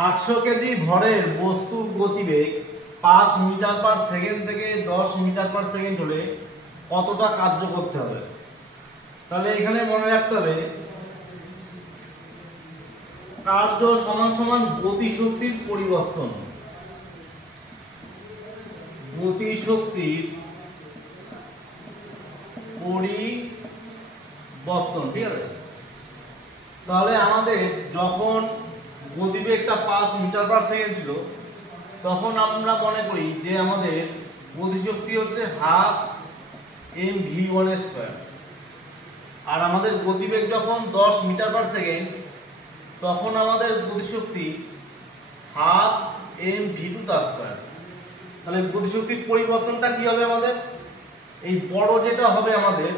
800 KG ভরের বস্তুর গতিবেগ 5 মিটার পার সেকেন্ড থেকে 10 মিটার পার সেকেন্ড হলে কতটা কার্য করতে হবে? তাহলে এখানে মনে রাখতে হবে কার্য সমান সমান গতিশক্তির পরিবর্তন। গতিশক্তির পরিবর্তন, ঠিক আছে? তাহলে আমাদের যখন গতিবেগটা 5 মিটার পার সেকেন্ড ছিল তখন আমরা মনে করি যে আমাদের গতিশক্তি হচ্ছে হাফ mv1 স্কয়ার, আর আমাদের গতিবেগ যখন 10 মিটার পার সেকেন্ড তখন আমাদের গতিশক্তি হাফ mv2 তার স্কয়ার। তাহলে গতিশক্তির পরিবর্তনটা কি হবে? আমাদের এই বড় যেটা হবে আমাদের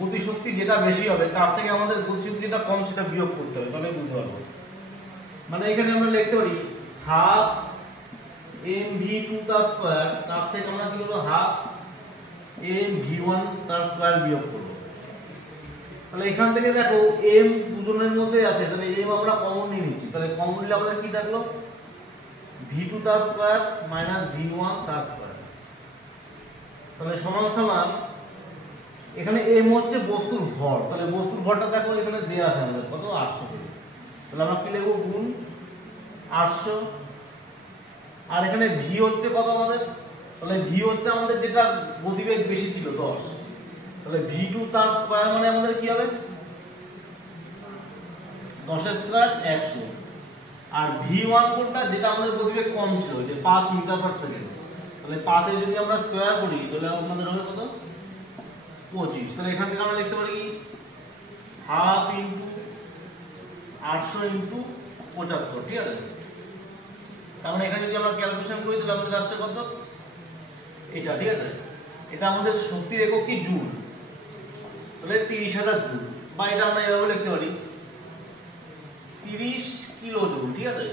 গতিশক্তি যেটা বেশি হবে তার থেকে আমাদের গতিশক্তি যেটা কম সেটা বিয়োগ করতে হবে, তাহলে বুঝতে পারবো। মানে এখানে আমরা লিখতে পারি হাফ mv2 তার স্কয়ার, তার থেকে আমরা কি করব হাফ mv1 তার স্কয়ার বিয়োগ করব। তাহলে এখান থেকে দেখো m দুজনের মধ্যে আছে, তাহলে m আমরা কমন নিয়ে নিচ্ছি। তাহলে কমন নিলে আমাদের কি থাকলো v2 তার স্কয়ার মাইনাস v1 তার স্কয়ার। তাহলে সমান সমান এখানে m হচ্ছে বস্তুর ভর, তাহলে বস্তুর ভরটা দেখো এখানে দেয়া আছে আমাদের কত 800 কেজি। তাহলে আমরা কি লিখব গুণ 800, আর এখানে v হচ্ছে কত আমাদের? তাহলে v হচ্ছে আমাদের যেটা গতিবেগ বেশি ছিল 10, তাহলে v2 তার স্কয়ার মানে আমাদের কি হবে 10 এর স্কয়ার 100, আর v1 কোনটা যেটা আমাদের গতিবেগ কম ছিল যে 5 মিটার পার সেকেন্ড, তাহলে 5 এর যদি আমরা স্কয়ার করি তাহলে আমাদের হবে কত 25। তাহলে এখান থেকে আমরা লিখতে পারি কি হাফ ইনটু 800 ইনটু 75, ঠিক আছে? তার মানে এখানে যদি আমরা ক্যালকুলেশন করি তাহলে আমাদের আসছে কত এটা, ঠিক আছে? এটা আমাদের শক্তির একক কি জুল, তাহলে 30,000 জুল, বা এটা আমরা এভাবে লিখতে পারি 30 কিলো জুল, ঠিক আছে?